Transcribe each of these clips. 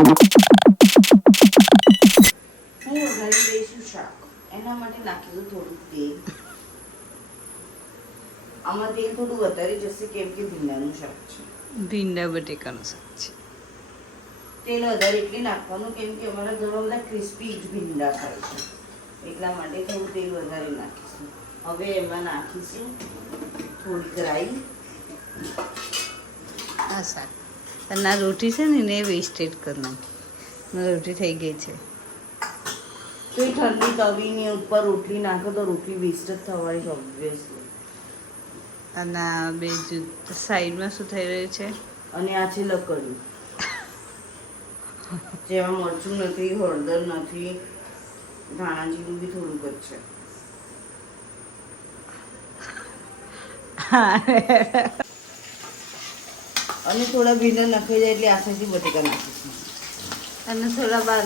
હું વઘારી દઈશું શાક. એના માટે નાખીશું થોડું તેલ. આમાં તેલ થોડું વધારે જશે કેમ કે ભીંડાનું શાક છે. ભીંડા બટેકાનું શાક છે. તેલ વધારે એટલે નાખવાનું કેમ કે અમારા ઘરમાં બધા ક્રિસ્પી જ ભીંડા ખાય છે, એટલા માટે થોડું તેલ વધારે નાખીશું. હવે એમાં નાખીશું થોડીક રાઈ. આ શાક અને આ રોટી છે ને એ વેસ્ટેજ કરી નાખી. રોટી થઈ ગઈ છે. તો એ ઠંડી તવીની ઉપર રોટલી નાખો તો રોટલી વેસ્ટ જ થવાની છે ઓબ્વિયસલી. અને આ બે સાઈડમાં શું થઈ રહ્યું છે? અને આ છે લકડી, જેમાં મરચું નથી, હળદર નથી, ધાણા જીરું બી થોડુંક જ છે. અને થોડા ભીંડા નખાઈ જાય એટલે આસાથી બટેકા નાખીશું. અને થોડા બહાર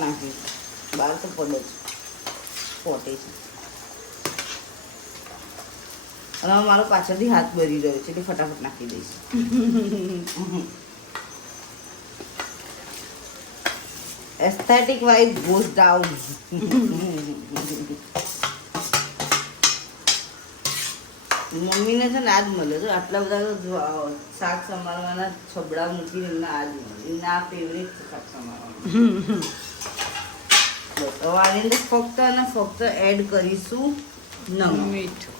નાખીશું. બહાર તો પડે જ પોટે છે. અને હવે મારો પાછળથી હાથ ભરી રહ્યો છે એટલે ફટાફટ નાખી દઈશ. Aesthetic wise goes down. મમ્મીને છે ને આજ મળે છે આટલા બધા શાક સમારવાના છબડા મૂકીને એમને આજ મળે. એમના આ ફેવરેટ છે શાક સમારવાના. બસ હવે આની અંદર ફક્ત અને ફક્ત એડ કરીશું નમક, મીઠું.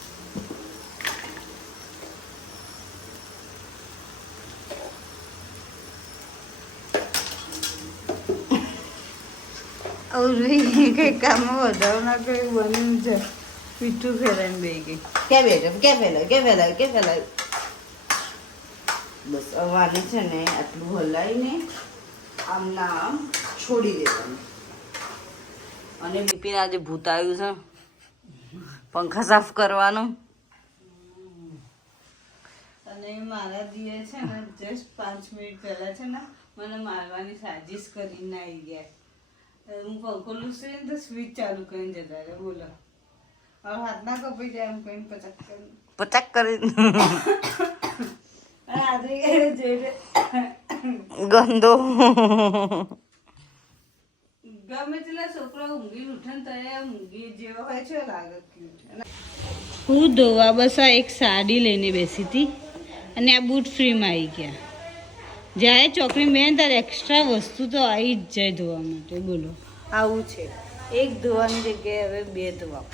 કઈ કામમાં વધારો ના કઈ બન્યું છે. મીઠું ફેરાઈને બે ગઈ. કે ફેલાય. બસ હવે આને છે ને આટલું હલાવીને આમના આમ છોડી દેવાનું. અને બિપિન આજે ભૂત આવ્યું છે, પંખા સાફ કરવાનું. અને મારા દીએ છે ને જસ્ટ 5 મિનિટ પહેલા છે ને મને મારવાની સાજિશ કરીને આવી ગયા. હું પંખો લૂસી ને તો સ્વિચ ચાલુ કરીને જતા રહ્યા. બોલો, હવે હાથ ના કપાઈ જાય એમ કહીને પચાક કરી ગંદો. ગમે તેટલા છોકરા ઊંઘી ઉઠે ને તો ઊંઘી જેવો હોય છે લાગે. હું ધોવા બસ આ એક સાડી લઈને બેસી હતી અને આ બૂટ ફ્રીમાં આવી ગયા. જ્યારે ચોકડી મેં ત્યારે એક્સ્ટ્રા વસ્તુ તો આવી જ જાય ધોવા માટે. બોલો, આવું છે. એક ધોવાની જગ્યાએ હવે 2 ધોવા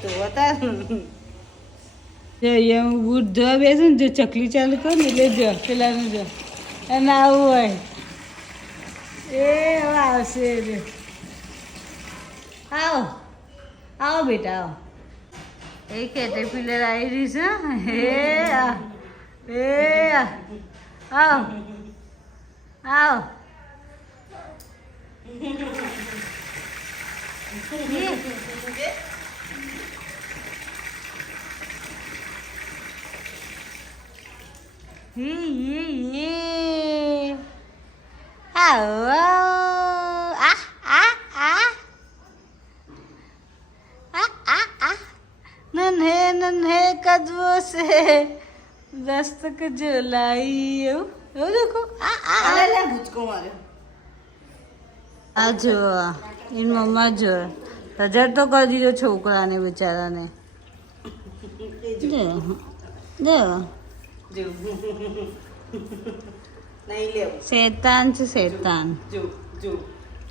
ધોવાતા. અહીંયા હું બૂટ ધોવા બેસું ને જો ચકલી ચાલુ કરું ને એટલે જો પેલાનું જો અને આવું હોય એ હવે આવશે. આવો બેટા આવો. એ કેટરપિલર આવી રહી છે. આવો. नन्हे कदमों से दस्तक जो लाई. એવું દેખો ભૂચકો મારે. આ જો એની મમ્મા જો રજડ તો કરી દીધો છોકરાને બિચારાને. શેતાન છે શેતાન.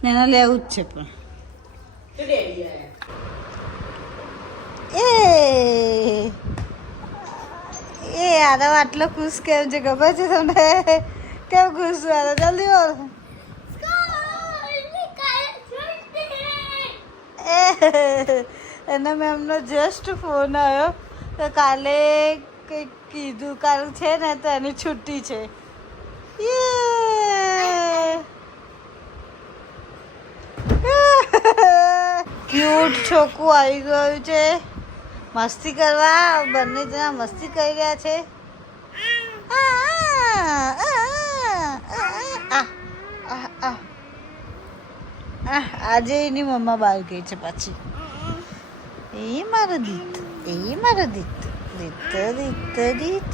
એને લેવું જ છે પણ એ આરો આટલો ખુશ કેમ છે ખબર છે તમને? કેમ ખુશ આરો જલ્દી બોલ. એને મેમનો જસ્ટ ફોન આવ્યો તો કાલે કંઈક કીધું કાલે છે ને તો એની છુટ્ટી છે. ક્યુટ છોકું આવી ગયું છે મસ્તી કરવા. બંને જણા મસ્તી કરી રહ્યા છે. આજે એની મમ્મા બહાર ગઈ છે પાછી. એ મારો દીત દીત દીત દીત દીત.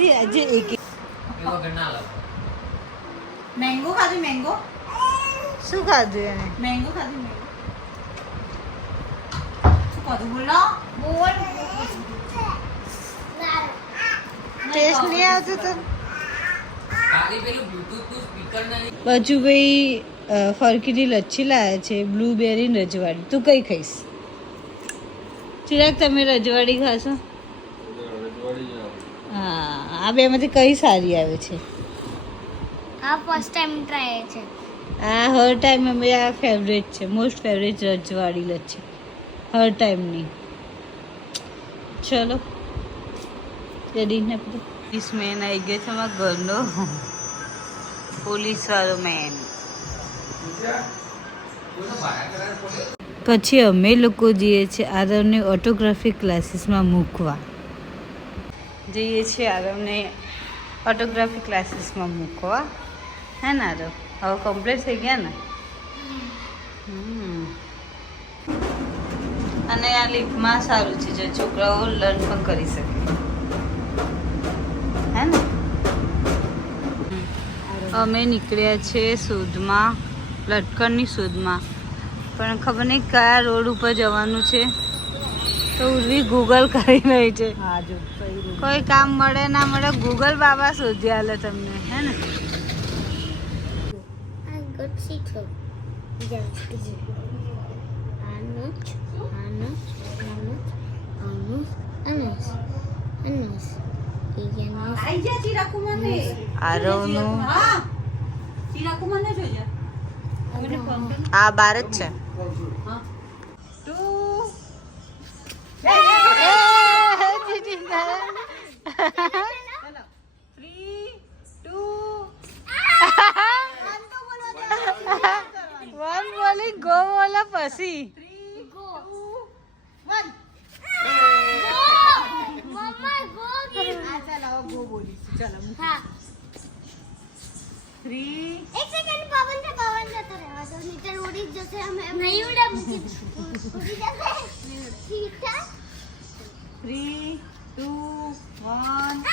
એ આજે એક મેંગો ખાધું મેંગો શું ખાધું એને મેંગો ખાધું મેંગો શું ખાધું બોલો બોલ ટેસ્ટ નહીં આવતો તો બચુભાઈ ફરકીની લચ્છી લાયા છે બ્લુબેરી રજવાડી તું કઈ ખાઈશ ચિરાગ તમે રજવાડી ખાશો હા આ બેમાંથી કઈ સારી આવે છે આ ફર્સ્ટ ટાઈમ ટ્રાય છે આ હર ટાઈમ અમે આ ફેવરેટ છે મોસ્ટ ફેવરેટ રજવાડી લચ્છી હર ટાઈમની ચલો રેડી ને પોલીસ મેન આવી ગયો છે અમારા ઘરનો પોલીસ વાળો મેન પછી અમે લોકો જઈએ છીએ આરવને ઓટોગ્રાફી ક્લાસીસમાં મૂકવા જઈએ છીએ આરવને ઓટોગ્રાફી ક્લાસીસમાં મૂકવા હે ને આરવ હવે કમ્પ્લીટ થઈ ગયા ને અને આ લિફ્ટમાં સારું છે જો છોકરાઓ લર્ન પણ કરી શકે હે ને અમે નીકળ્યા છે શોધમાં લટકણની શોધમાં પણ ખબર નહીં કયા રોડ ઉપર જવાનું છે તો ઉર્વી ગૂગલ કરી રહી છે કોઈ કામ મળે ના મળે ગૂગલ બાબા શોધી આલે તમને હે ને આ ગુડ સીટો આઈ જા ચીરાકુ મને આરવનું હા ચીરાકુ મને જોજે આ બાર જ છે હા વન બોલી ગો બોલો પછી એક સેકન્ડ પવન જતો રહેવા દો નીચે ઉડી જ જશે અમે નહીં ઉડે ઉડી જશે ઠીક છે 3, 2, 1